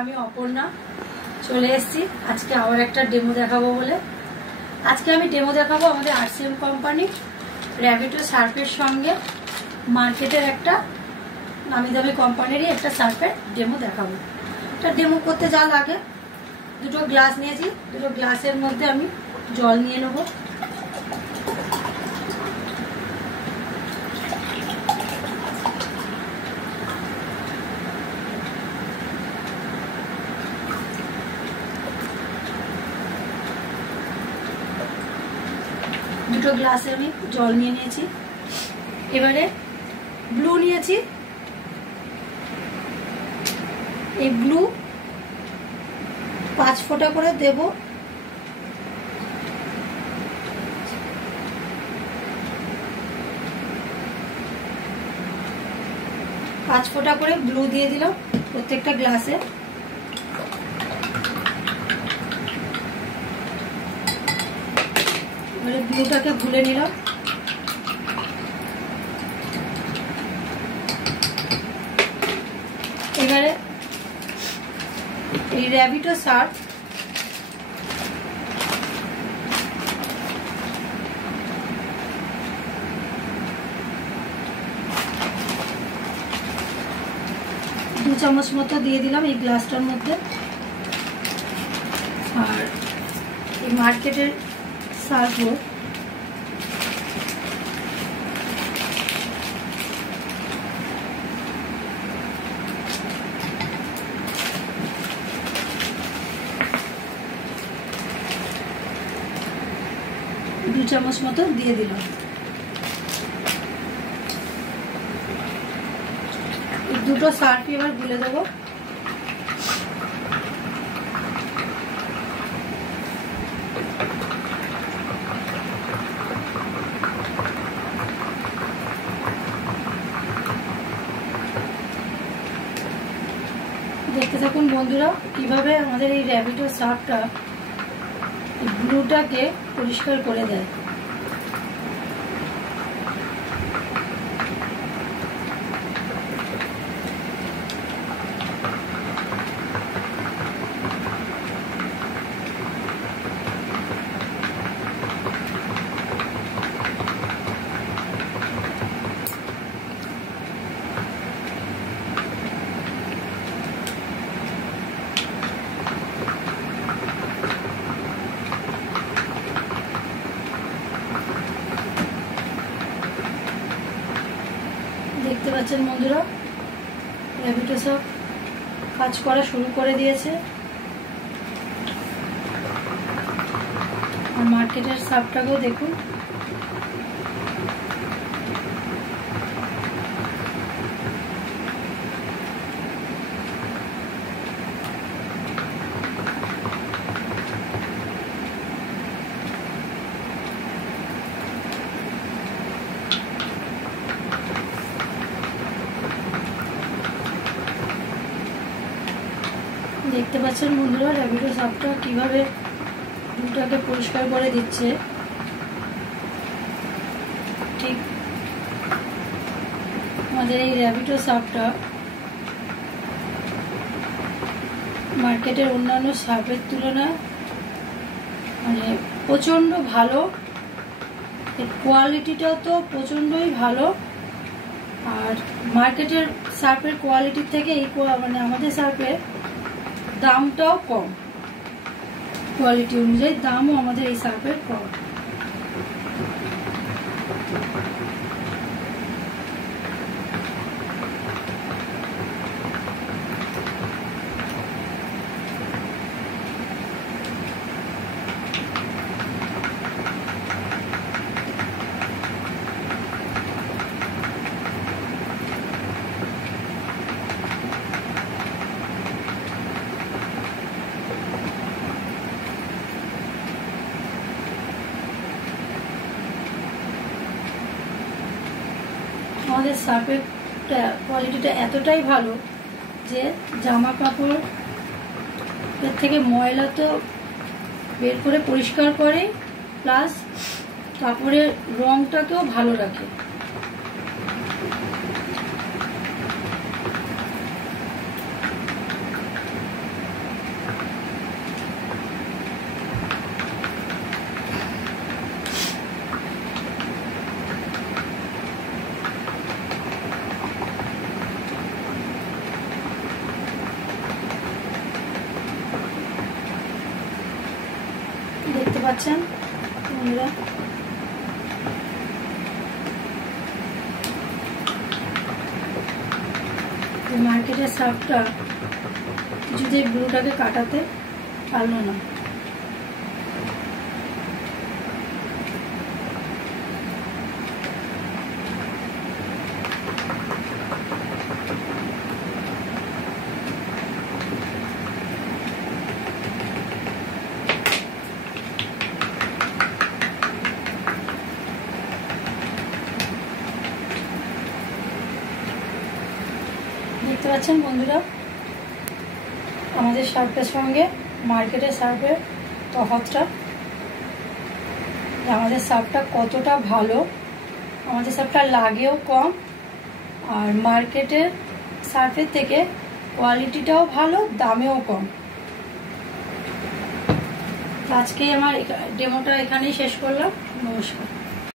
আমি অপর্ণা চলে এসেছি আজকে আবার একটা ডেমো দেখাবো বলে। আজকে আমি ডেমো দেখাবো আমাদের আরসিএম কোম্পানি র্যাবিটো সার্ফের সঙ্গে মার্কেটের একটা নামি দামি কোম্পানিরই একটা সার্ফের ডেমো দেখাবো। এটা ডেমো করতে যা লাগে, দুটো গ্লাস নিয়েছি, দুটো গ্লাসের মধ্যে আমি জল নিয়ে নেবো। দুটো গ্লাসে আমি জল নিয়ে নিয়েছি। এবারে ব্লু নিয়েছি, এই ব্লু 5 ফোঁটা করে দেব। পাঁচ ফোঁটা করে ব্লু দিয়ে দিলাম প্রত্যেকটা গ্লাসে। এবারে ব্লুটাকে গুলে নিলাম। এবারে এই র্যাবিটো সার্ফ দু চামচ মতো দিয়ে দিলাম এই গ্লাসটার মধ্যে। আর এই মার্কেটের সার্ফও দু চামচ মতো দিয়ে দিলাম। দুটো সার্ফই এবার গুলে দেবো। দেখতে থাকুন বন্ধুরা কিভাবে আমাদের এই র্যাবিটো সার্ফটা ব্লুটাকে পরিষ্কার করে দেয়। দেখতে পাচ্ছেন বন্ধুরা র্যাবিটো সার্ফ কাজ করা শুরু করে দিয়েছে। আর মার্কেটের সার্ফটাকেও দেখুন দেখতে পাচ্ছেন বন্ধুরা র্যাবিটো সার্ফটা কিভাবে ব্লুটাকে পরিষ্কার করে দিচ্ছে। ঠিক আমাদের এই র্যাবিটো সার্ফটা মার্কেটের অন্যান্য সার্ফের তুলনায় মানে প্রচণ্ড ভালো, এর কোয়ালিটিটাও তো প্রচণ্ডই ভালো। আর মার্কেটের সার্ফের কোয়ালিটির থেকে এই মানে আমাদের সার্ফের দামটাও কম, কোয়ালিটি অনুযায়ী দামও আমাদের এই সার্ফের কম। আমাদের সার্ফের কোয়ালিটিটা এতটাই ভালো যে জামা কাপড় এর থেকে ময়লা তো বের করে পরিষ্কার করে, প্লাস কাপড়ের রংটাকেও ভালো রাখে। পাচ্ছেন বন্ধুরা, মার্কেটের সার্ফটা কিছুতেই ব্লুটাকে কাটাতে পারলো না। দেখতে পাচ্ছেন বন্ধুরা, আমাদের সার্ফের সঙ্গে মার্কেটের সার্ফের তফাৎটা, আমাদের সার্ফটা কতটা ভালো, আমাদের সার্ফটা লাগেও কম, আর মার্কেটের সার্ফের থেকে কোয়ালিটিটাও ভালো, দামেও কম। আজকে আমার ডেমোটা এখানেই শেষ করলাম। নমস্কার।